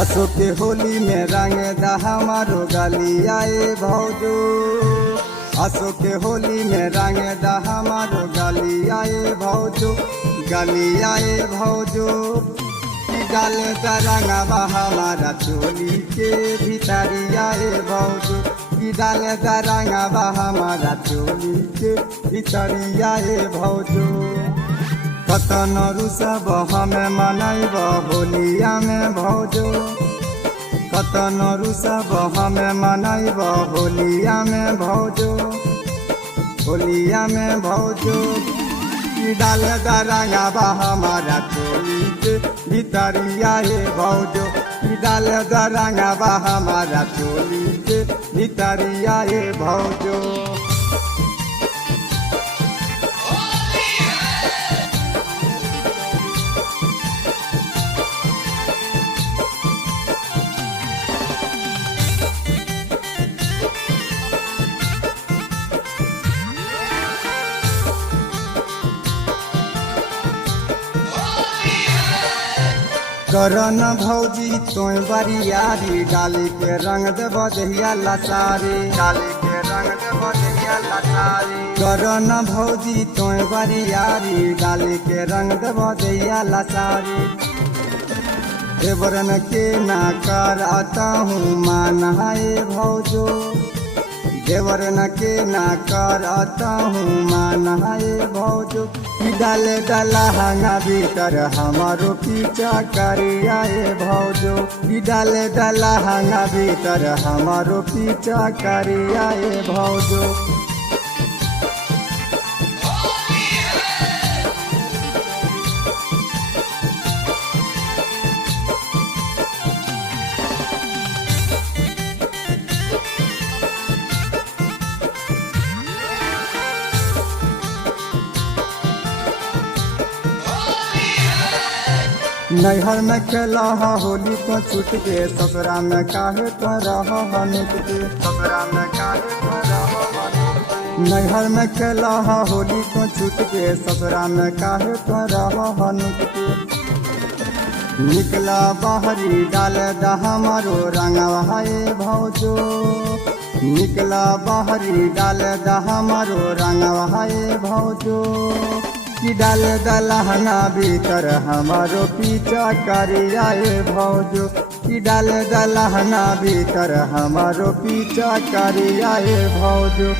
असो के होली में रंग दा हमारो गलिया भौजो। असो के होली में रंग दा हमारो गलिया भौजो, गलिया भौजो। डाले दा रंगवा हमारा चोली के भितरिया भौजो, डाले दा रंगवा हमारा चोली के भितरिया भौजो। कतन रुसब हमें मनैब होलिया में भौजो, कतन रुसब हमें मनैब होलिया में भौजो, होलिया में भौजो। डाले दा रंगवा हमारा चोली के भितरिया भौजो, डाले दा रंगवा हमारा चोली के भितरिया भौजो। करन भौजी तोय बरियारी, डाली के रंग देव दहिया लसारी, डाली के रंग देव दहिया लसारी। करन भौजी तोय बरियारी, डाली के रंग देव दहिया लसारी। देवरन के ना करता हूँ मान है भौजो, देवरन के ना करता हूँ मान है भौजो। डाले डलहंगा भीतर हमारो पीछा करिया भौजो, डाले डलहंगा भीतर हमारो पीछा करिया भौजो। नैहर में खेला होली को छूट के, ससुरा में काहे तो रह निक के, ससुरा में काहे तो रह। नैहर में खेला होली को छूट के, ससुरा में काहे तो रह निक के। निकला बाहरी डाले दा हमारो रंगवा है भौजो, निकला बाहरी डाले दा हमारो रंगवा है भौजो। डाले दलहंगा भीतर हमारो पीछा करिया भौजो, डाले दलहंगा भीतर हमारो पीछा करिया भौजो।